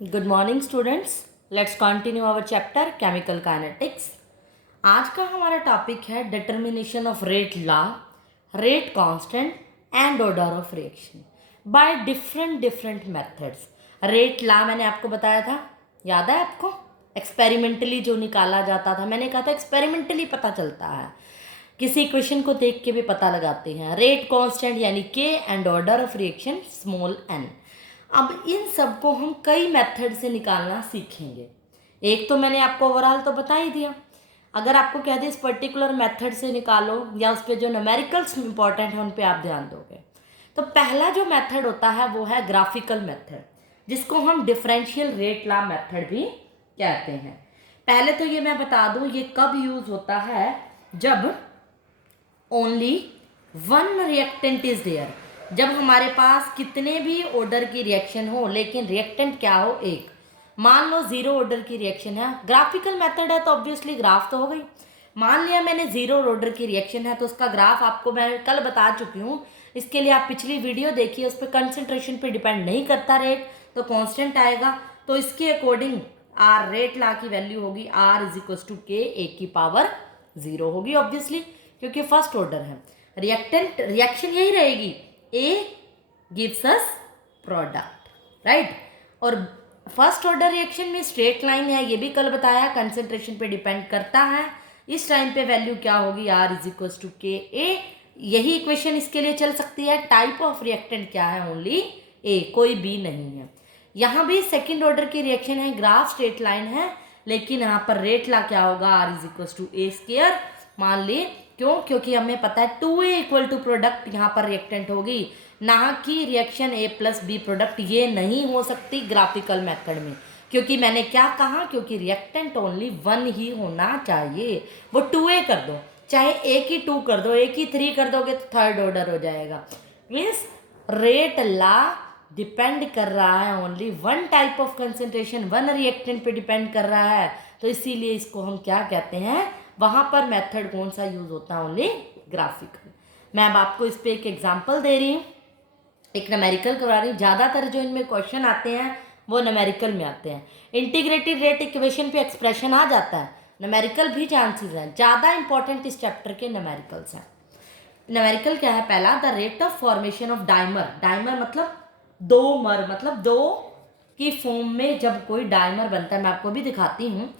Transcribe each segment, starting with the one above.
Good morning students, let's continue our chapter chemical kinetics. आज का हमारा टॉपिक है determination of rate law, rate constant and order of reaction by different different methods. Rate law मैंने आपको बताया था, याद है आपको? एक्सपेरिमेंटली जो निकाला जाता था, मैंने कहा था एक्सपेरिमेंटली पता चलता है, किसी इक्वेशन को देख के भी पता लगाते हैं। रेट कांस्टेंट यानी K and order of reaction small N. अब इन सब को हम कई मेथड से निकालना सीखेंगे। एक तो मैंने आपको ओवरऑल तो बता ही दिया। अगर आपको कह दिया इस पर्टिकुलर मेथड से निकालो या उस पर जो न्यूमेरिकल्स इंपॉर्टेंट है उन पे आप ध्यान दोगे, तो पहला जो मेथड होता है वो है ग्राफिकल मेथड, जिसको हम डिफरेंशियल रेट लॉ मेथड भी कहते हैं। पहले तो ये मैं बता दूं, ये कब यूज होता है? जब only one reactant is there, जब हमारे पास कितने भी ऑर्डर की रिएक्शन हो लेकिन रिएक्टेंट क्या हो, एक। मान लो जीरो ऑर्डर की रिएक्शन है, ग्राफिकल मेथड है तो ऑब्वियसली ग्राफ तो हो गई। मान लिया मैंने जीरो ऑर्डर की रिएक्शन है तो उसका ग्राफ आपको मैं कल बता चुकी हूँ, इसके लिए आप पिछली वीडियो देखिए, उस पर कंसंट्रेशन पे डिपेंड नहीं करता रेट, तो कांस्टेंट आएगा। तो इसके अकॉर्डिंग आर रेट लॉ की वैल्यू होगी आर इज इक्वल टू के ए की पावर 0 होगी ऑब्वियसली, क्योंकि फर्स्ट ऑर्डर है। रिएक्टेंट रिएक्शन यही रहेगी, A gives us product, right. और फर्स्ट ऑर्डर रिएक्शन में स्ट्रेट लाइन है, ये भी कल बताया, कंसंट्रेशन पे डिपेंड करता है। इस टाइम पे वैल्यू क्या होगी, आर इज इक्वल टू के ए। यही इक्वेशन इसके लिए चल सकती है। टाइप ऑफ रिएक्टेंट क्या है, ओनली ए, कोई बी नहीं है। यहाँ भी सेकेंड ऑर्डर की रिएक्शन है, ग्राफ स्ट्रेट लाइन है, लेकिन यहाँ पर रेट ला क्या होगा, R is equal to A square मान ली। क्यों? क्योंकि हमें पता है 2a इक्वल टू प्रोडक्ट यहाँ पर रिएक्टेंट होगी, ना कि reaction a plus B product. ये नहीं हो सकती ग्राफिकल मेथड में, क्योंकि मैंने क्या कहा, क्योंकि रिएक्टेंट ओनली वन ही होना चाहिए। वो 2a कर दो, चाहे a की 2 कर दो, a की 3 कर दोगे तो थर्ड ऑर्डर हो जाएगा। मीन्स रेट लॉ डिपेंड कर रहा है only one type of concentration, one reactant पे डिपेंड कर रहा है, तो इसीलिए इसको हम क्या कहते हैं, वहाँ पर मेथड कौन सा यूज होता है, ओनली ग्राफिकल। मैं अब आपको इस पर एक एग्जांपल दे रही हूँ, एक न्यूमेरिकल करवा रही हूँ। ज़्यादातर जो इनमें क्वेश्चन आते हैं वो न्यूमेरिकल में आते हैं। इंटीग्रेटेड रेट इक्वेशन पे एक्सप्रेशन आ जाता है, न्यूमेरिकल भी चांसेस हैं। ज़्यादा इंपॉर्टेंट इस चैप्टर के न्यूमेरिकल्स हैं। न्यूमेरिकल क्या है? पहला, the rate of formation of dimer. Dimer मतलब दो मर, मतलब दो की फॉर्म में जब कोई डाइमर बनता है, मैं आपको भी दिखाती हूँ।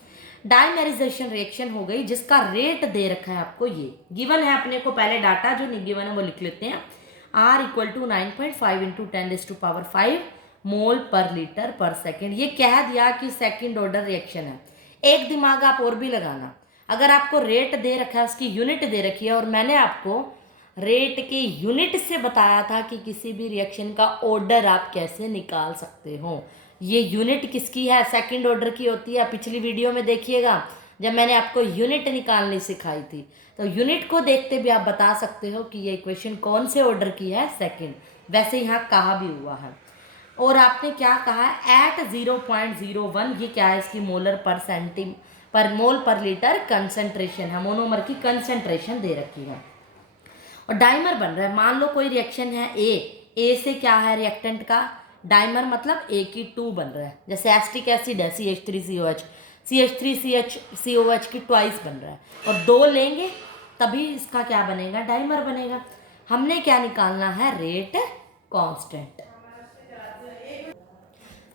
डाइमेराइजेशन रिएक्शन हो गई, जिसका रेट दे रखा है आपको, ये गिवन है अपने को। पहले डाटा जो नहीं गिवन है वो लिख लेते हैं। आर इक्वल टू 9.5 इंटू 10⁵ मोल पर लीटर पर सेकेंड। ये कह दिया कि सेकेंड ऑर्डर रिएक्शन है। एक दिमाग आप और भी लगाना, अगर आपको रेट दे रखा है, उसकी यूनिट दे रखी है, और मैंने आपको रेट के यूनिट से बताया था कि किसी भी रिएक्शन का ऑर्डर आप कैसे निकाल सकते हो। ये यूनिट किसकी है? सेकंड ऑर्डर की होती है। पिछली वीडियो में देखिएगा जब मैंने आपको यूनिट निकालनी सिखाई थी, तो यूनिट को देखते भी आप बता सकते हो कि ये इक्वेशन कौन से ऑर्डर की है, सेकंड। वैसे यहाँ कहा भी हुआ है। और आपने क्या कहा, एट 0.01, ये क्या है, इसकी मोलर पर मोल पर लीटर कंसंट्रेशन है, मोनोमर की कंसंट्रेशन दे रखी है। और डाइमर बन रहा है, मान लो कोई रिएक्शन है ए से क्या है रिएक्टेंट का डाइमर, मतलब ए की 2 बन रहा है। जैसे एसिटिक एसिड है CH3COH, CH3COH की ट्वाइस बन रहा है, और 2 लेंगे तभी इसका क्या बनेगा, डाइमर बनेगा। हमने क्या निकालना है, रेट कांस्टेंट।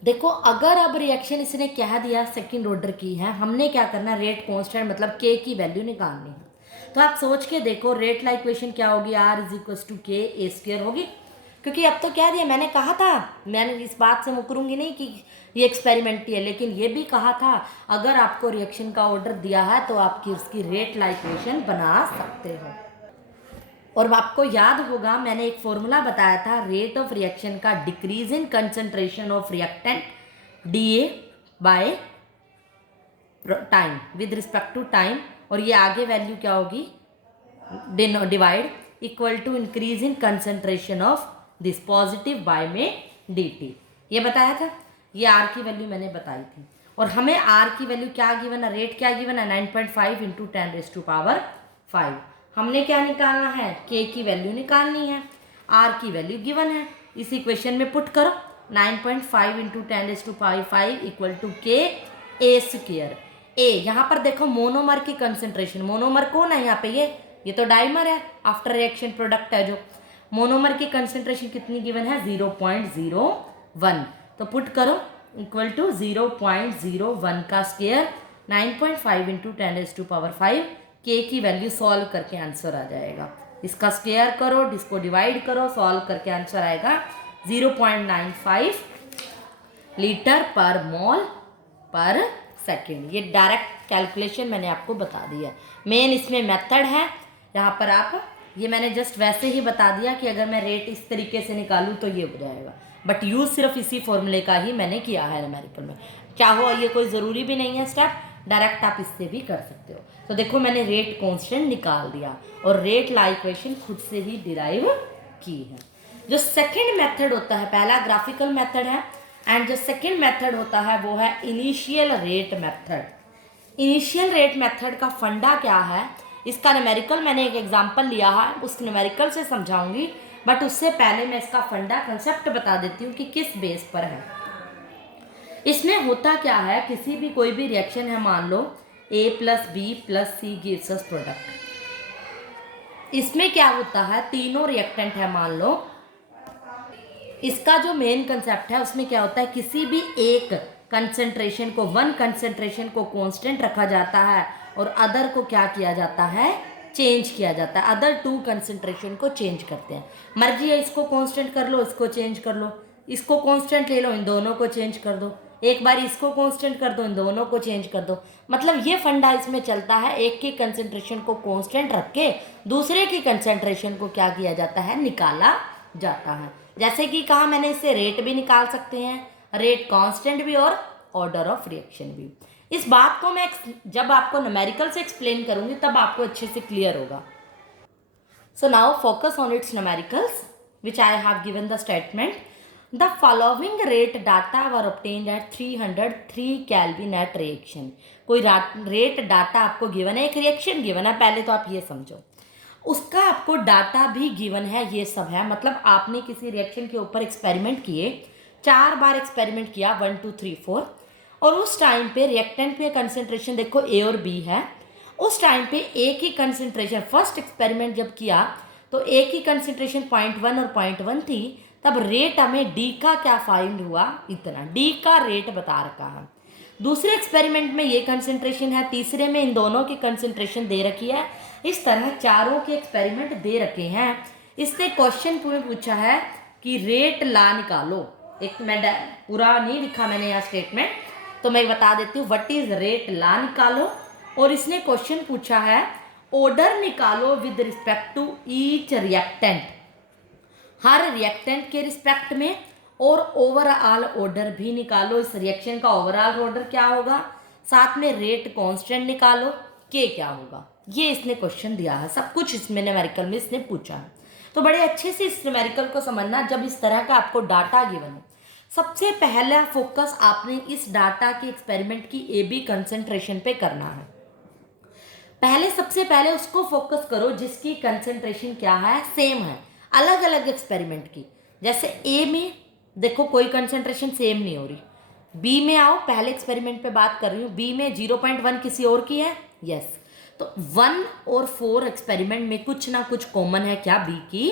देखो, अगर अब रिएक्शन इसने कह दिया सेकंड ऑर्डर की है, हमने क्या करना, रेट कांस्टेंट मतलब के की वैल्यू निकालनी है। तो आप सोच के देखो, रेट ला इक्वेशन क्या होगी, आर इज इक्वल टू के ए स्क्वायर होगी। क्योंकि अब तो क्या दिया, मैंने कहा था, मैंने इस बात से मुकरूंगी नहीं कि ये एक्सपेरिमेंट है, लेकिन ये भी कहा था अगर आपको रिएक्शन का ऑर्डर दिया है तो आपकी उसकी रेट ला इक्वेशन बना सकते हो। और आपको याद होगा मैंने एक फॉर्मूला बताया था रेट ऑफ रिएक्शन का, decrease in concentration of reactant DA by time, with respect to time. और ये आगे वैल्यू क्या होगी, divide equal to increase in concentration of this positive by में DT। ये बताया था, ये आर की वैल्यू मैंने बताई थी। और हमें आर की वैल्यू क्या गिवन है, रेट क्या गिवन है, 9.5 इंटू 10⁵ हमने क्या निकालना है, के की वैल्यू निकालनी है, आर की वैल्यू गिवन है। इस इक्वेशन में पुट करो, 9.5 इंटू 10⁵ इक्वल टू के ए स्क्वायर। ए यहाँ पर देखो मोनोमर की कंसेंट्रेशन, मोनोमर कौन है यहाँ पे, ये तो डाइमर है, आफ्टर रिएक्शन प्रोडक्ट है जो। मोनोमर की कंसेंट्रेशन कितनी गिवन है, 0.01। तो पुट करो इक्वल टू 0.01 का स्क्वायर 9.5 इंटू 10⁵ के की वैल्यू सॉल्व करके आंसर आ जाएगा। इसका स्क्वायर करो, इसको डिवाइड करो, सॉल्व करके आंसर आएगा 0.95 लीटर पर मोल पर सेकेंड। ये डायरेक्ट कैलकुलेशन मैंने आपको बता दिया। मेन इसमें मेथड है, यहाँ पर आप, ये मैंने जस्ट वैसे ही बता दिया कि अगर मैं रेट इस तरीके से निकालूँ तो ये हो जाएगा, बट यूज़ सिर्फ इसी फॉर्मूले का ही मैंने किया है न्यूमेरिकल में। चाहो ये कोई ज़रूरी भी नहीं है स्टेप, डायरेक्ट आप इससे भी कर सकते हो। तो देखो मैंने रेट कांस्टेंट निकाल दिया और रेट ला इक्वेशन खुद से ही डिराइव की है। जो सेकंड मेथड होता है, पहला ग्राफिकल मेथड है एंड जो सेकंड मेथड होता है वो है initial rate method. Initial rate method का फंडा क्या है, इसका न्यूमेरिकल मैंने एक एग्जांपल लिया है, उस न्यूमेरिकल से समझाऊंगी, बट उससे पहले मैं इसका फंडा कंसेप्ट बता देती हूँ कि किस बेस पर है। इसमें होता क्या है, किसी भी कोई भी रिएक्शन है, मान लो A + B + C gives us product. इसमें क्या होता है, तीनों रिएक्टेंट है मान लो, इसका जो मेन कंसेप्ट है उसमें क्या होता है, किसी भी एक कंसंट्रेशन को, वन कंसंट्रेशन को कांस्टेंट रखा जाता है और अदर को क्या किया जाता है, चेंज किया जाता है। अदर टू कंसंट्रेशन को चेंज करते हैं, मर्जी है इसको कांस्टेंट कर लो, इसको चेंज कर लो, इसको कांस्टेंट ले लो, इन दोनों को चेंज कर दो, एक बार इसको कांस्टेंट कर दो, इन दोनों को चेंज कर दो। मतलब ये फंडा इसमें चलता है, एक की कंसंट्रेशन को कांस्टेंट रख के दूसरे की कंसंट्रेशन को क्या किया जाता है, निकाला जाता है। जैसे कि कहा मैंने, इससे रेट भी निकाल सकते हैं, रेट कांस्टेंट भी और ऑर्डर ऑफ रिएक्शन भी। इस बात को मैं जब आपको न्यूमेरिकल से एक्सप्लेन करूंगी तब आपको अच्छे से क्लियर होगा। So now focus on its numericals which I have given the statement. The following rate data were obtained at 303 kelvin at reaction. कोई रेट डाटा आपको गिवन है, एक रिएक्शन गिवन है, पहले तो आप ये समझो, उसका आपको डाटा भी गिवन है, ये सब है। मतलब आपने किसी रिएक्शन के ऊपर एक्सपेरिमेंट किए, 4 बार एक्सपेरिमेंट किया, 1 2 3 4, और उस टाइम पे रिएक्टेंट में कंसंट्रेशन देखो A और B है। उस टाइम पे A की कंसंट्रेशन, फर्स्ट एक्सपेरिमेंट जब किया तो A की कंसंट्रेशन 0.1 और 0.1 थी, तब रेट हमें D का क्या फाइंड हुआ, इतना, D का रेट बता रखा है। दूसरे एक्सपेरिमेंट में ये कंसंट्रेशन है, तीसरे में इन दोनों की कंसंट्रेशन दे रखी है। इस तरह चारों के एक्सपेरिमेंट दे रखे हैं। इससे क्वेश्चन पूछा है कि रेट ला निकालो। एक मैं पूरा नहीं लिखा मैंने यहाँ स्टेटमेंट, तो मैं बता देती हूँ, व्हाट इज रेट ला निकालो। और इसने क्वेश्चन पूछा है ऑर्डर निकालो with respect to each reactant, हर रिएक्टेंट के रिस्पेक्ट में, और ओवरऑल ऑर्डर भी निकालो, इस रिएक्शन का ओवरऑल ऑर्डर क्या होगा, साथ में रेट कांस्टेंट निकालो, के क्या होगा। ये इसने क्वेश्चन दिया है, सब कुछ इसमें न्यूमेरिकल में इसने पूछा है। तो बड़े अच्छे से इस न्यूमेरिकल को समझना, जब इस तरह का आपको डाटा गिवन है, सबसे पहला फोकस आपने इस डाटा की एक्सपेरिमेंट की AB कंसंट्रेशन पे करना है। सबसे पहले उसको फोकस करो जिसकी कंसंट्रेशन क्या है, सेम है, अलग अलग एक्सपेरिमेंट की। जैसे A में देखो कोई कंसंट्रेशन सेम नहीं हो रही, B में आओ, पहले एक्सपेरिमेंट पे बात कर रही हूँ, B में 0.1 किसी और की है, यस, तो 1 और 4 एक्सपेरिमेंट में कुछ ना कुछ कॉमन है, क्या, B की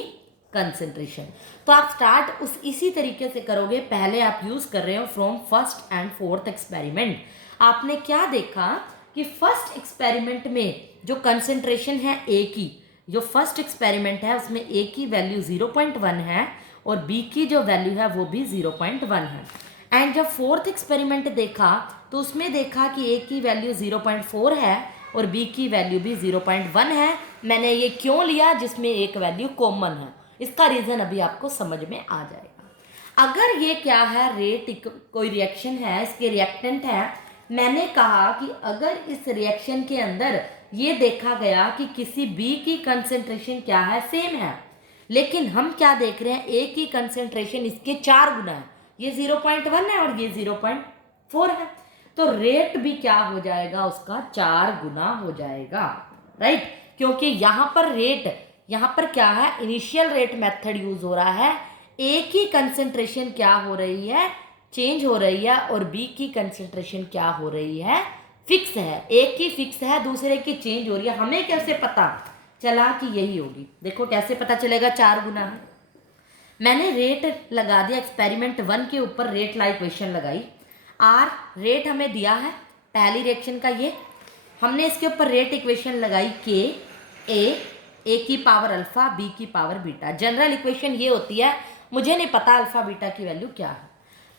कंसंट्रेशन। तो आप स्टार्ट इसी तरीके से करोगे। पहले आप यूज कर रहे हो from first and fourth experiment. आपने क्या देखा कि फर्स्ट एक्सपेरिमेंट में जो कंसंट्रेशन है A की, जो फर्स्ट एक्सपेरिमेंट है उसमें A की वैल्यू 0.1 है और B की जो वैल्यू है वो भी 0.1 है। एंड जब फोर्थ एक्सपेरिमेंट देखा तो उसमें देखा कि A की वैल्यू 0.4 है और B की वैल्यू भी 0.1 है। मैंने ये क्यों लिया, जिसमें एक वैल्यू कॉमन है, इसका रीज़न अभी आपको समझ में आ जाएगा। अगर ये क्या है, रेट कोई रिएक्शन है, इसके रिएक्टेंट है, मैंने कहा कि अगर इस रिएक्शन के अंदर ये देखा गया कि किसी B की कंसंट्रेशन क्या है, सेम है, लेकिन हम क्या देख रहे हैं, A की कंसंट्रेशन इसके 4 गुना है, ये 0.1 है और ये 0.4 है, तो रेट भी क्या हो जाएगा, उसका 4 गुना हो जाएगा, राइट। क्योंकि यहाँ पर रेट, यहाँ पर क्या है, इनिशियल रेट मेथड यूज हो रहा है, ए की कंसंट्रेशन क्या हो रही है, चेंज हो रही है, और बी की कंसंट्रेशन क्या हो रही है, फिक्स है। एक की फिक्स है, दूसरे की चेंज हो रही है। हमें कैसे पता चला कि यही होगी? देखो कैसे पता चलेगा, 4 गुना है। मैंने रेट लगा दिया, एक्सपेरिमेंट 1 के ऊपर रेट ला इक्वेशन लगाई। आर रेट हमें दिया है पहली रिएक्शन का, ये हमने इसके ऊपर रेट इक्वेशन लगाई के ए की पावर अल्फा बी की पावर बीटा। जनरल इक्वेशन ये होती है, मुझे नहीं पता अल्फा बीटा की वैल्यू क्या है।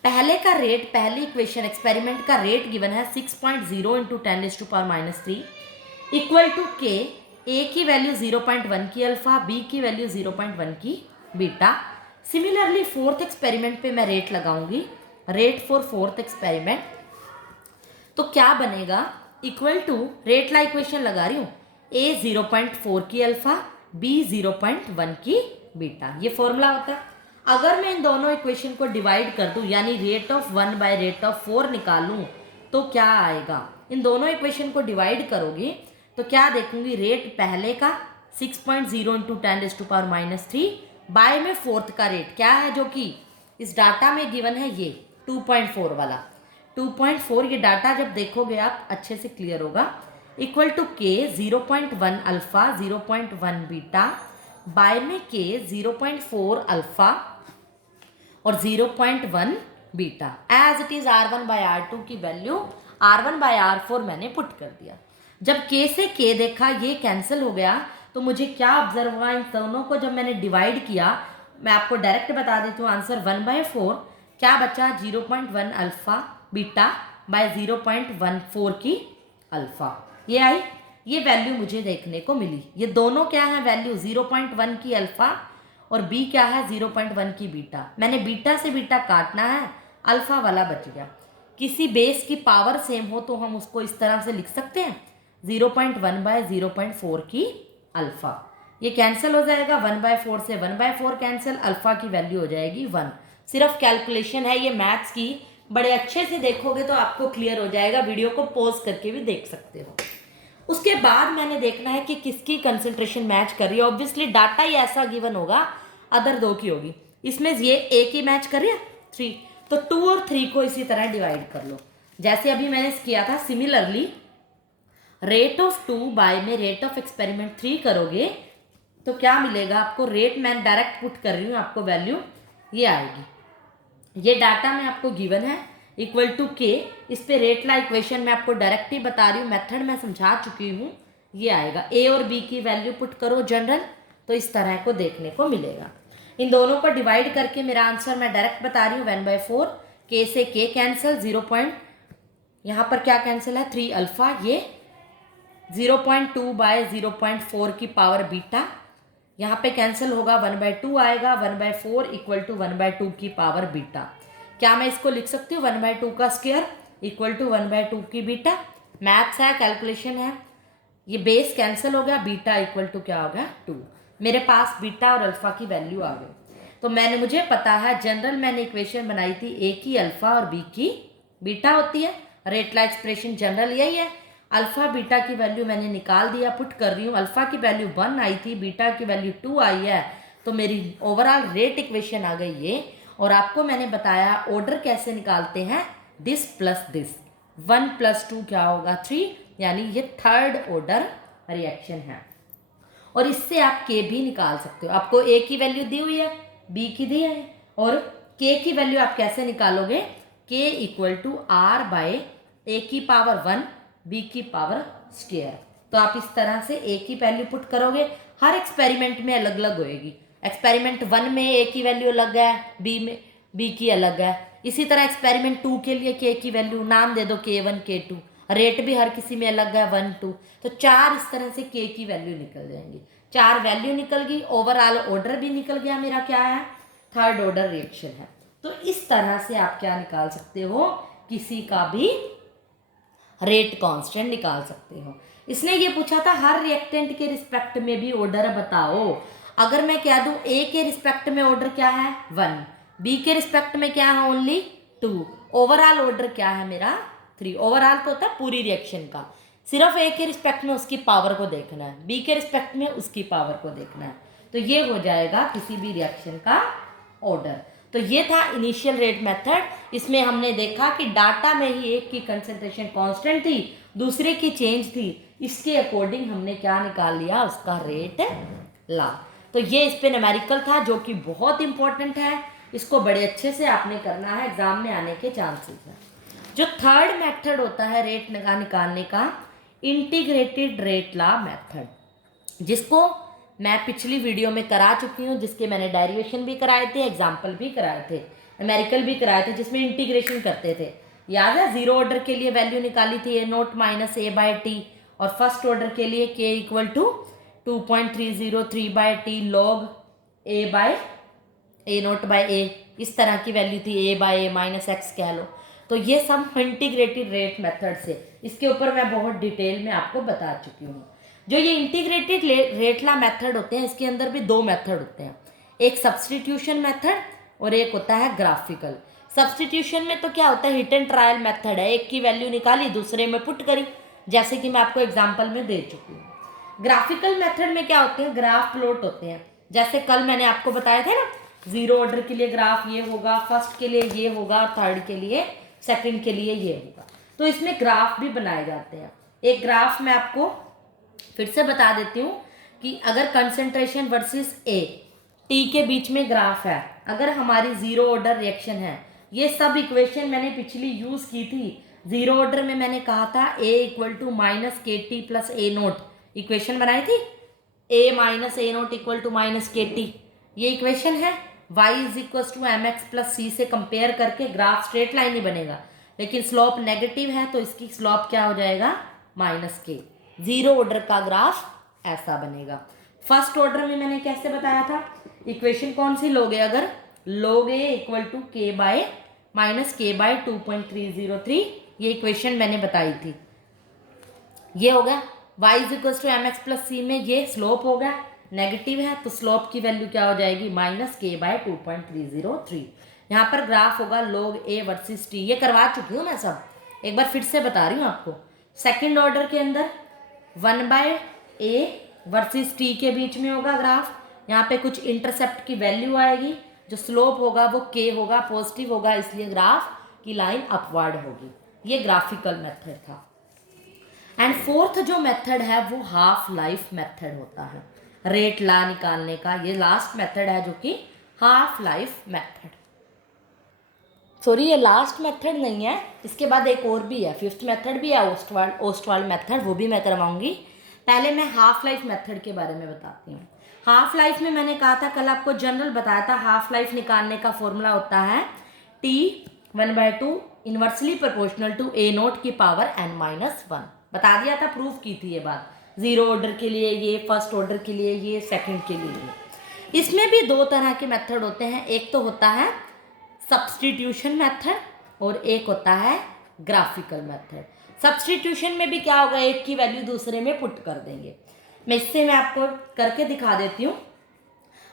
पहले का रेट, पहली इक्वेशन एक्सपेरिमेंट का रेट गिवन है 6.0 इंटू 10⁻³ इक्वल टू के। ए की वैल्यू 0.1 की अल्फा, बी की वैल्यू 0.1 की बीटा। सिमिलरली फोर्थ एक्सपेरिमेंट पे मैं रेट लगाऊंगी, रेट फॉर फोर्थ एक्सपेरिमेंट। तो क्या बनेगा, equal to rate law equation लगा रही हूँ, ए 0.4 की अल्फा, बी 0.1 की बीटा। ये फॉर्मूला होता है। अगर मैं इन दोनों इक्वेशन को डिवाइड कर दूं, यानी rate of 1 by rate of 4 निकालूं, तो क्या आएगा? इन दोनों इक्वेशन को डिवाइड करोगे तो क्या देखूंगी, रेट पहले का 6.0 इंटू 10⁻³ बाय में फोर्थ का रेट क्या है, जो कि इस डाटा में गिवन है, ये 2.4 वाला। 2.4 ये डाटा जब देखोगे आप अच्छे से क्लियर होगा। इक्वल टू के 0.1 अल्फा 0.1 बीटा बाय में के 0.4 अल्फा और 0.1 beta. As it is R1 by R2 की वैल्यू R1 बाय R4 मैंने पुट कर दिया। जब के से के देखा ये कैंसिल हो गया, तो मुझे क्या ऑब्जर्व हुआ, इन दोनों को जब मैंने डिवाइड किया, मैं आपको डायरेक्ट बता देती हूँ आंसर 1/4 क्या बचा, 0.1 अल्फा बीटा बाय 0.14 की अल्फा। ये आई, ये वैल्यू मुझे देखने को मिली। ये दोनों क्या है वैल्यू, 0.1 की अल्फा और बी क्या है 0.1 की बीटा। मैंने बीटा से बीटा काटना है, अल्फा वाला बच गया। किसी बेस की पावर सेम हो तो हम उसको इस तरह से लिख सकते हैं, 0.1 बाय 0.4 की अल्फा। ये कैंसिल हो जाएगा, 1/4 से 1/4 कैंसिल, अल्फा की वैल्यू हो जाएगी 1। सिर्फ कैलकुलेशन है ये मैथ्स की, बड़े अच्छे से देखोगे तो आपको क्लियर हो जाएगा। वीडियो को पॉज करके भी देख सकते हो। उसके बाद मैंने देखना है कि किसकी कंसंट्रेशन मैच कर रही है। ऑब्वियसली डाटा ही ऐसा गिवन होगा, अदर दो की होगी। इसमें ये ए की मैच कर रही है 3, तो 2 और 3 को इसी तरह डिवाइड कर लो, जैसे अभी मैंने किया था। सिमिलरली रेट ऑफ 2 बाय में रेट ऑफ एक्सपेरिमेंट 3 करोगे तो क्या मिलेगा आपको, रेट मैं डायरेक्ट पुट कर रही हूँ, आपको वैल्यू ये आएगी। ये डाटा में आपको गिवन है इक्वल टू के। इस पे रेट ला इक्वेशन मैं आपको डायरेक्ट ही बता रही हूँ, मेथड मैं समझा चुकी हूँ। ये आएगा, ए और बी की वैल्यू पुट करो जनरल, तो इस तरह को देखने को मिलेगा। इन दोनों को डिवाइड करके मेरा आंसर मैं डायरेक्ट बता रही हूँ 1/4। के से के कैंसिल, 0. यहाँ पर क्या कैंसिल है, 3 अल्फा, ये 0.2 बाय 0.4 की पावर बीटा। यहाँ पे कैंसिल होगा, 1/2 आएगा, 1/4 इक्वल टू 1/2 की पावर बीटा। क्या मैं इसको लिख सकती हूँ, 1/2 का स्क्वायर इक्वल टू 1/2 की बीटा। मैथ्स है, कैलकुलेशन है। ये बेस कैंसिल हो गया, बीटा इक्वल टू क्या हो गया 2। मेरे पास बीटा और अल्फा की वैल्यू आ गई। तो मुझे पता है, जनरल मैंने इक्वेशन बनाई थी, ए की अल्फा और बी की बीटा होती है। रेट ला एक्सप्रेशन जनरल यही है। अल्फा बीटा की वैल्यू मैंने निकाल दिया, पुट कर रही हूँ। अल्फा की वैल्यू 1 आई थी, बीटा की वैल्यू 2 आई है, तो मेरी ओवरऑल रेट इक्वेशन आ गई ये। और आपको मैंने बताया ऑर्डर कैसे निकालते हैं, दिस प्लस दिस, 1 + 2 क्या होगा 3, यानी ये थर्ड ऑर्डर रिएक्शन है। और इससे आप के भी निकाल सकते हो। आपको ए की वैल्यू दी हुई है, बी की दी है, और के की वैल्यू आप कैसे निकालोगे, के इक्वल टू आर बाय ए की पावर 1 बी की पावर स्क्वायर। तो आप इस तरह से ए की वैल्यू पुट करोगे। हर एक्सपेरिमेंट में अलग अलग होएगी। एक्सपेरिमेंट 1 में ए की वैल्यू अलग है, बी में बी की अलग है। इसी तरह एक्सपेरिमेंट 2 के लिए के की वैल्यू नाम दे दो, K1 K2, रेट भी हर किसी में अलग है, 1 2, तो 4 इस तरह से के की वैल्यू निकल जाएंगी। 4 वैल्यू निकल गई, ओवरऑल ऑर्डर भी निकल गया। मेरा क्या है, थर्ड ऑर्डर रिएक्शन है। तो इस तरह से आप क्या निकाल सकते हो, किसी का भी रेट कांस्टेंट निकाल सकते हो। इसने ये पूछा था हर रिएक्टेंट के रिस्पेक्ट में भी ऑर्डर बताओ। अगर मैं क्या दूं, ए के रिस्पेक्ट में ऑर्डर क्या है 1, बी के रिस्पेक्ट में क्या है ओनली 2, ओवरऑल ऑर्डर क्या है मेरा 3। ओवरऑल तो होता है पूरी रिएक्शन का, सिर्फ ए के रिस्पेक्ट में उसकी पावर को देखना है, बी के रिस्पेक्ट में उसकी पावर को देखना है। तो ये हो जाएगा किसी भी रिएक्शन का ऑर्डर। तो ये था इनिशियल रेट मेथड। इसमें हमने देखा कि डाटा में ही एक की कंसंट्रेशन कांस्टेंट थी, दूसरे की चेंज थी, इसके अकॉर्डिंग हमने क्या निकाल लिया, उसका रेट ला। तो ये इस पे न्यूमेरिकल था जो कि बहुत इंपॉर्टेंट है, इसको बड़े अच्छे से आपने करना है, एग्जाम में आने के चांसेस हैं। जो थर्ड मेथड होता है रेट निकालने का, इंटीग्रेटेड रेट ला मेथड, जिसको मैं पिछली वीडियो में करा चुकी हूँ, जिसके मैंने डेरिवेशन भी कराए थे, एग्जाम्पल भी कराए थे, न्यूमेरिकल भी कराए थे, जिसमें इंटीग्रेशन करते थे। याद है, जीरो ऑर्डर के लिए वैल्यू निकाली थी A naught minus A by T, और फर्स्ट ऑर्डर के लिए K equal to 2.303 by T log A by A naught by A, इस तरह की वैल्यू थी, A by A minus X कह लो। तो ये सब इंटीग्रेटेड रेट मेथड से, इसके ऊपर मैं बहुत डिटेल में आपको बता चुकी हूँ। जो ये इंटीग्रेटेड रेट ला मेथड होते हैं, इसके अंदर भी दो मेथड होते हैं, एक सब्सटीट्यूशन मेथड और एक होता है ग्राफिकल। सब्सटीट्यूशन में तो क्या होता है, हिट एंड ट्रायल मेथड है, एक की वैल्यू निकाली दूसरे में पुट करी, जैसे कि मैं आपको एग्जाम्पल में दे चुकी हूँ। ग्राफिकल मेथड में क्या होते हैं, ग्राफ प्लॉट होते हैं, जैसे कल मैंने आपको बताया था ना, जीरो ऑर्डर के लिए ग्राफ ये होगा, फर्स्ट के लिए ये होगा, और थर्ड के लिए, सेकंड के लिए ये होगा। तो इसमें ग्राफ भी बनाए जाते हैं। एक ग्राफ मैं आपको फिर से बता देती हूँ कि अगर कंसंट्रेशन वर्सेस ए टी के बीच में ग्राफ है, अगर हमारी जीरो ऑर्डर रिएक्शन है, ये सब इक्वेशन मैंने पिछली यूज की थी। जीरो ऑर्डर में मैंने कहा था A equal to minus K T plus A naught, equation बनाई थी, A minus A naught equal to minus K T, ये इक्वेशन है। y is equal to M X plus C से कंपेयर करके ग्राफ स्ट्रेट लाइन ही बनेगा, लेकिन slope negative है तो इसकी स्लोप क्या हो जाएगा, माइनस के। जीरो ऑर्डर का ग्राफ ऐसा बनेगा। फर्स्ट ऑर्डर में मैंने कैसे बताया था, इक्वेशन कौन सी लोगे, अगर log a इक्वल टू के बाय माइनस के बाय 2.303, ये इक्वेशन मैंने बताई थी। ये हो गया y is equal to M X plus C में ये स्लोप हो गया, नेगेटिव है तो स्लोप की वैल्यू क्या हो जाएगी, माइनस के बाय 2.303। यहाँ पर ग्राफ होगा log a वर्सेस t, ये करवा चुकी हूँ मैं सब, एक बार फिर से बता रही हूँ आपको। सेकेंड ऑर्डर के अंदर 1/a वर्सेस t के बीच में होगा ग्राफ, यहाँ पे कुछ इंटरसेप्ट की वैल्यू आएगी, जो स्लोप होगा वो k होगा, पॉजिटिव होगा, इसलिए ग्राफ की लाइन अपवर्ड होगी। ये ग्राफिकल मेथड था। एंड फोर्थ जो मेथड है वो हाफ लाइफ मेथड होता है रेट ला निकालने का। ये लास्ट मेथड है जो कि हाफ लाइफ मेथड, सॉरी ये लास्ट मेथड नहीं है, इसके बाद एक और भी है, फिफ्थ मेथड भी है, ओस्टवाल्ड मेथड, वो भी मैं करवाऊंगी। पहले मैं हाफ लाइफ मेथड के बारे में बताती हूँ। हाफ लाइफ में मैंने कहा था, कल आपको जनरल बताया था, हाफ लाइफ निकालने का फॉर्मूला होता है t 1/2 inversely proportional to a naught की पावर n माइनस 1। बता दिया था, प्रूफ की थी ये बात, जीरो ऑर्डर के लिए ये, फर्स्ट ऑर्डर के लिए ये, सेकंड के लिए ये। इसमें भी दो तरह के मेथड होते हैं, एक तो होता है सब्स्टिट्यूशन मेथड और एक होता है ग्राफिकल मेथड। सब्स्टिट्यूशन में भी क्या होगा, एक की वैल्यू दूसरे में पुट कर देंगे। मैं आपको करके दिखा देती हूँ।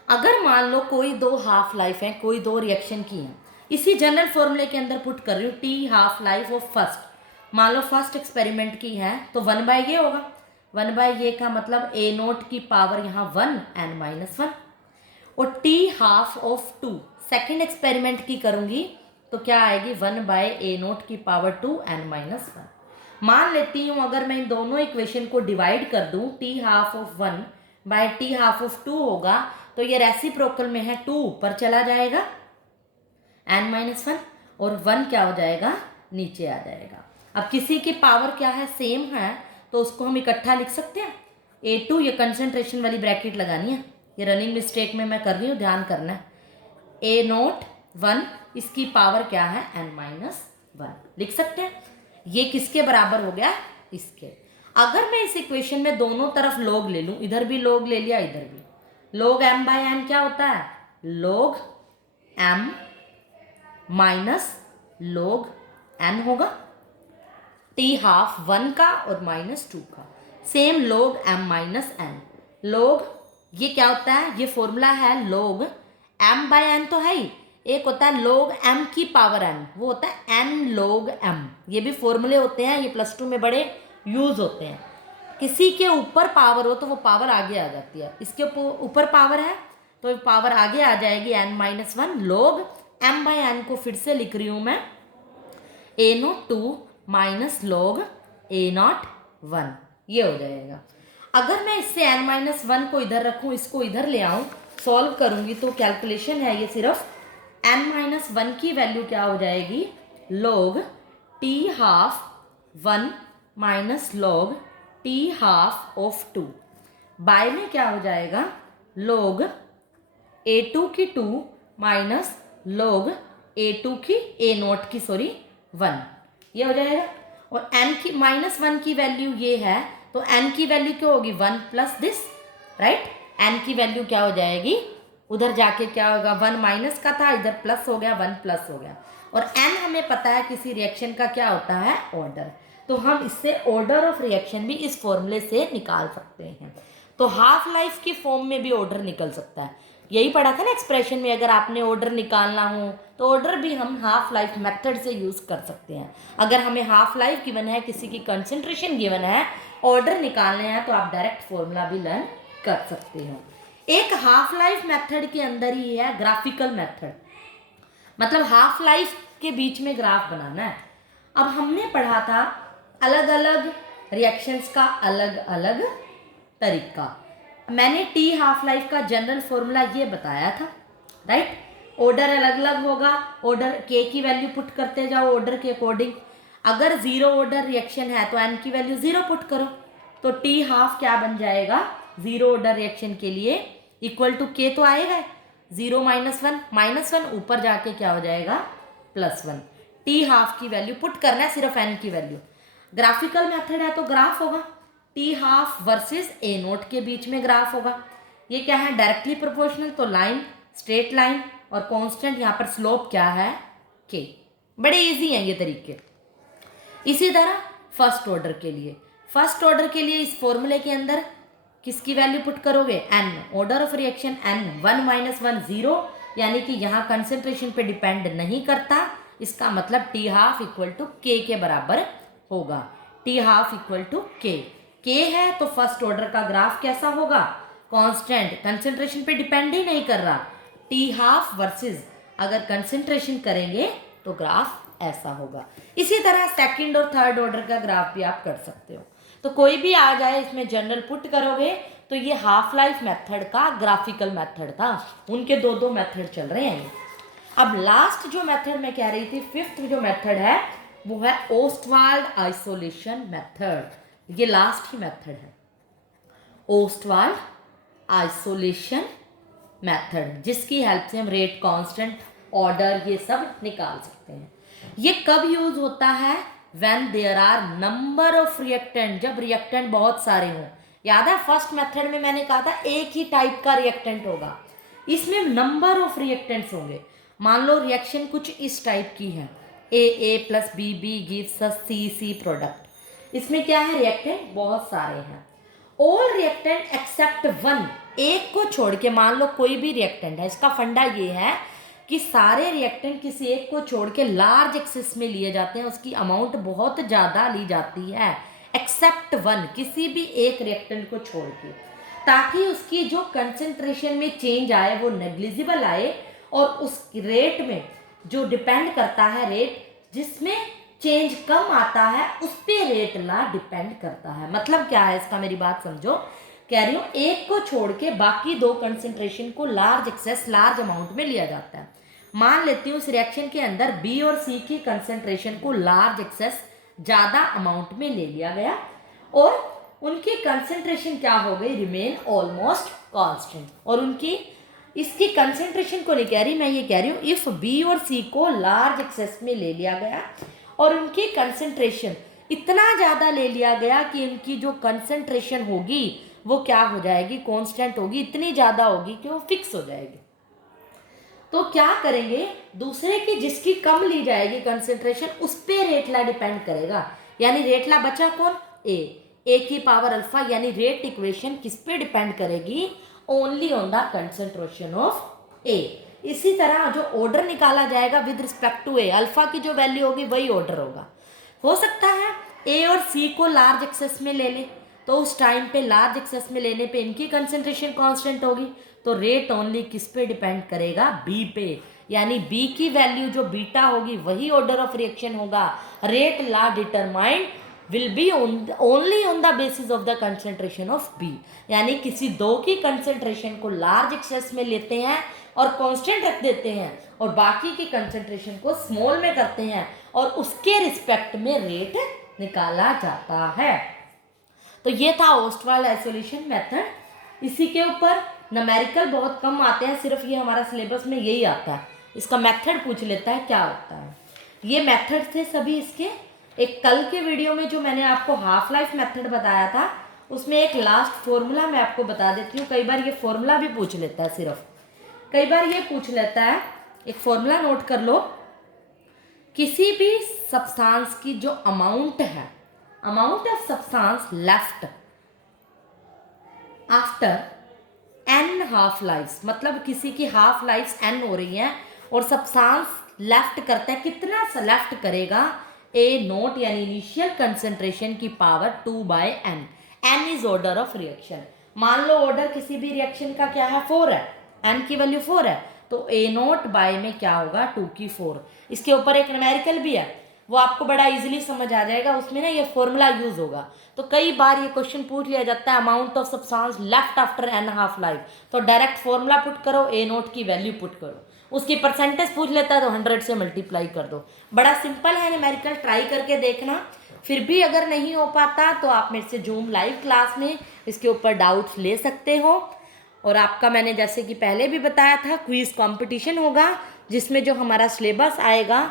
अगर मान लो कोई दो हाफ लाइफ है, कोई दो रिएक्शन की है, इसी जनरल फॉर्मूले के अंदर पुट कर रही हूँ, T half life of first, मान लो फर्स्ट एक्सपेरिमेंट की है तो 1/a होगा, 1/a का मतलब a नोट की पावर यहाँ 1 n माइनस 1, और T half of 2 second experiment की करूँगी तो क्या आएगी, 1/a नोट की पावर 2 n माइनस 1। मान लेती हूँ अगर मैं इन दोनों इक्वेशन को डिवाइड कर दूँ, T half of 1 by T half of 2 होगा, तो ये रेसिप्रोकल में है, 2 ऊपर चला जाएगा n माइनस 1 और 1 क्या हो जाएगा, नीचे आ जाएगा। अब किसी की पावर क्या है, सेम है, तो उसको हम इकट्ठा लिख सकते हैं। a2 ये कंसंट्रेशन वाली ब्रैकेट लगानी है, ये रनिंग मिस्टेक में मैं कर रही हूँ, ध्यान करना है। a नोट 1 इसकी पावर क्या है, n माइनस 1 लिख सकते हैं। ये किसके बराबर हो गया, इसके। अगर मैं इस इक्वेशन में दोनों तरफ log ले लूँ, इधर भी log ले लिया, इधर भी, log m बाय n क्या होता है, log m minus log n होगा, टी हाफ 1 का और माइनस 2 का, same log m minus n। log ये क्या होता है, ये फॉर्मूला है log m बाय n तो है ही, एक होता है log m की पावर n, वो होता है n log m। ये भी फॉर्मूले होते हैं, ये +2 में बड़े यूज होते हैं। किसी के ऊपर पावर हो तो वो पावर आगे आ जाती है, इसके ऊपर पावर है तो पावर आगे आ जाएगी n-1 log m/n को फिर से लिख रही हूँ मैं a02 माइनस log a01, ये हो जाएगा। अगर मैं इससे n-1 को इधर रखूँ, इसको इधर ले आऊँ, सॉल्व करूँगी तो कैलकुलेशन है ये सिर्फ n-1 की वैल्यू क्या हो जाएगी log t12 minus log t12 of 2 by में क्या हो जाएगा log a2 की 2 माइनस log a2 की a0 की 1, ये हो जाएगा। और n की -1 की वैल्यू ये है, तो n की वैल्यू क्या होगी 1 प्लस दिस, राइट। n की वैल्यू क्या हो जाएगी, उधर जाके क्या होगा 1 माइनस का था, इधर प्लस हो गया, 1 प्लस हो गया। और n हमें पता है किसी रिएक्शन का क्या होता है ऑर्डर, तो हम इससे ऑर्डर ऑफ रिएक्शन भी इस फॉर्मूले से निकाल सकते हैं। तो हाफ लाइफ की फॉर्म में भी ऑर्डर निकल सकता है, यही पढ़ा था ना एक्सप्रेशन में, अगर आपने ऑर्डर निकालना हो तो ऑर्डर भी हम हाफ लाइफ मेथड से यूज़ कर सकते हैं। अगर हमें हाफ लाइफ गिवन है, किसी की कंसंट्रेशन गिवन है, ऑर्डर निकालने हैं, तो आप डायरेक्ट फॉर्मूला भी लर्न कर सकते हो। एक हाफ लाइफ मेथड के अंदर ही है ग्राफिकल मेथड, मतलब हाफ लाइफ के बीच में ग्राफ बनाना है। अब हमने पढ़ा था अलग अलग रिएक्शंस का अलग अलग तरीका, मैंने टी हाफ लाइफ का जनरल फॉर्मूला ये बताया था, राइट। ऑर्डर अलग अलग होगा, ऑर्डर के की वैल्यू पुट करते जाओ ऑर्डर के अकॉर्डिंग। अगर जीरो ऑर्डर रिएक्शन है तो एन की वैल्यू जीरो पुट करो, तो टी हाफ क्या बन जाएगा जीरो ऑर्डर रिएक्शन के लिए इक्वल टू के तो आएगा 0 -1 ऊपर जाके क्या हो जाएगा +1। टी हाफ की वैल्यू पुट करना है, सिर्फ एन की वैल्यू। ग्राफिकल मेथड है तो ग्राफ होगा, T half versus A note के बीच में ग्राफ होगा। ये क्या है डायरेक्टली प्रोपोर्शनल, तो लाइन स्ट्रेट लाइन, और कांस्टेंट यहाँ पर स्लोप क्या है के। बड़े इजी हैं ये तरीके। इसी तरह फर्स्ट ऑर्डर के लिए इस फॉर्मूले के अंदर किसकी वैल्यू पुट करोगे N, order of reaction N 1 -1 0, यानी कि यहाँ कंसेंट्रेशन पे डिपेंड नहीं करता, इसका मतलब टी हाफ इक्वल टू के बराबर होगा। टी हाफ इक्वल टू के है तो फर्स्ट ऑर्डर का ग्राफ कैसा होगा, कांस्टेंट, कंसेंट्रेशन पे डिपेंड ही नहीं कर रहा। टी हाफ वर्सेस अगर कंसेंट्रेशन करेंगे तो ग्राफ ऐसा होगा। इसी तरह सेकंड और थर्ड ऑर्डर का ग्राफ भी आप कर सकते हो। तो कोई भी आ जाए इसमें जनरल पुट करोगे तो ये हाफ लाइफ मेथड का ग्राफिकल मेथड था, उनके दो मेथड चल रहे हैं। अब लास्ट जो मेथड मैं कह रही थी, फिफ्थ जो मेथड है वो है ओस्टवाल्ड आइसोलेशन मेथड। ये लास्ट ही मेथड है ओस्टवाल्ड आइसोलेशन मेथड, जिसकी हेल्प से हम रेट, कांस्टेंट, ऑर्डर ये सब निकाल सकते हैं। ये कब यूज होता है, when there are number of reactant, जब रिएक्टेंट बहुत सारे हों। याद है फर्स्ट मेथड में मैंने कहा था एक ही टाइप का रिएक्टेंट होगा, इसमें नंबर ऑफ रिएक्टेंट्स होंगे। मान लो रिएक्शन कुछ इस टाइप की है, ए प्लस बी गिव्स अस सी प्रोडक्ट। इसमें क्या है रिएक्टेंट बहुत सारे हैं, ऑल रिएक्टेंट एक्सेप्ट वन, एक को छोड़ के। मान लो कोई भी रिएक्टेंट है, इसका फंडा ये है कि सारे रिएक्टेंट किसी एक को छोड़ के लार्ज एक्सेस में लिए जाते हैं, उसकी अमाउंट बहुत ज़्यादा ली जाती है, एक्सेप्ट वन, किसी भी एक रिएक्टेंट को छोड़ के, ताकि उसकी जो कंसेंट्रेशन में चेंज आए वो नेग्लिजिबल आए, और उस रेट में जो डिपेंड करता है, रेट जिसमें चेंज कम आता है उस पे रेट ला डिपेंड करता है। मतलब क्या है इसका, मेरी बात समझो, कह रही हूँ एक को छोड़ के बाकी दो कंसेंट्रेशन को लार्ज एक्सेस, लार्ज अमाउंट में लिया जाता है। मान लेती हूँ इस रिएक्शन के अंदर बी और सी की कंसेंट्रेशन को लार्ज एक्सेस ज़्यादा अमाउंट में ले लिया गया, और उनकी कंसेंट्रेशन क्या हो गई, रिमेन ऑलमोस्ट कांस्टेंट। और उनकी, इसकी कंसेंट्रेशन को नहीं कह रही मैं, ये कह रही हूँ इफ बी और सी को लार्ज एक्सेस में ले लिया गया और उनकी कंसेंट्रेशन इतना ज़्यादा ले लिया गया कि इनकी जो कंसेंट्रेशन होगी वो क्या हो जाएगी, कांस्टेंट होगी, इतनी ज़्यादा होगी कि वो फिक्स हो जाएगी। तो क्या करेंगे, दूसरे की जिसकी कम ली जाएगी कंसेंट्रेशन, उस पे रेटला डिपेंड करेगा। यानी रेटला बचा कौन, ए की पावर अल्फा, यानी रेट इक्वेशन किस पे डिपेंड करेगी, only on the concentration of A. इसी तरह जो ऑर्डर निकाला जाएगा with respect to A, alpha की जो वैल्यू होगी वही ऑर्डर होगा। हो सकता है ए और सी को लार्ज एक्सेस में ले ले, तो उस टाइम पे लार्ज एक्सेस में लेने पे इनकी कंसेंट्रेशन कांस्टेंट होगी, तो रेट ओनली किस पे डिपेंड करेगा, बी पे, यानी बी की वैल्यू जो बीटा होगी वही ऑर्डर ऑफ रिएक्शन होगा। Rate law determined will be only on the basis of the concentration of B, यानी किसी दो की कंसेंट्रेशन को लार्ज एक्सेस में लेते हैं और कांस्टेंट रख देते हैं और बाकी की कंसेंट्रेशन को स्मॉल में करते हैं और उसके रिस्पेक्ट में रेट निकाला जाता है। तो ये था ओस्टवाल्ड आइसोलेशन मेथड। इसी के ऊपर न्यूमेरिकल बहुत कम आते हैं, सिर्फ ये हमारा सिलेबस में यही आता है। इसका मेथड पूछ लेता है क्या होता है। ये मेथड थे सभी इसके। एक कल के वीडियो में जो मैंने आपको हाफ लाइफ मेथड बताया था उसमें एक लास्ट फॉर्मूला मैं आपको बता देती हूँ। कई बार ये फॉर्मूला भी पूछ लेता है, सिर्फ कई बार ये पूछ लेता है। एक फॉर्मूला नोट कर लो। किसी भी सब्सटेंस की जो अमाउंट है, amount of substance left after n half lives, मतलब किसी की हाफ लाइफ्स n हो रही हैं और सब्सटेंस लेफ्ट करता है, कितना लेफ्ट करेगा, ए नोट यानी इनिशियल कंसेंट्रेशन की power 2/n। n is order of reaction. मान लो ऑर्डर किसी भी रिएक्शन का क्या है, 4 है, n की वैल्यू 4 है, तो ए नोट बाय में क्या होगा, 2 की 4। इसके ऊपर एक न्यूमेरिकल भी है, वो आपको बड़ा इजीली समझ आ जाएगा, उसमें ना ये फॉर्मूला यूज होगा। तो कई बार ये क्वेश्चन पूछ लिया जाता है amount of substance left after n half life, तो डायरेक्ट फॉर्मूला पुट करो, ए नोट की वैल्यू पुट करो। उसकी परसेंटेज पूछ लेता है तो 100 से मल्टीप्लाई कर दो। बड़ा सिंपल है न्यूमेरिकल, ट्राई करके देखना। फिर भी अगर नहीं हो पाता तो आप मेरे से जूम लाइव क्लास में इसके ऊपर डाउट्स ले सकते हो। और आपका मैंने जैसे कि पहले भी बताया था क्विज कंपटीशन होगा, जिसमें जो हमारा सिलेबस आएगा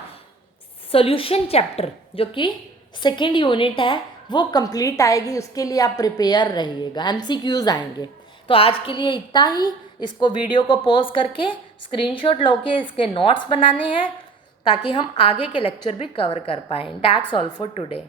सॉल्यूशन चैप्टर जो कि सेकंड यूनिट है वो कंप्लीट आएगी, उसके लिए आप प्रिपेयर रहिएगा, एमसीक्यूज आएंगे। तो आज के लिए इतना ही। इसको वीडियो को पॉज करके स्क्रीनशॉट लोके इसके नोट्स बनाने हैं ताकि हम आगे के लेक्चर भी कवर कर पाएँ। That's all for today.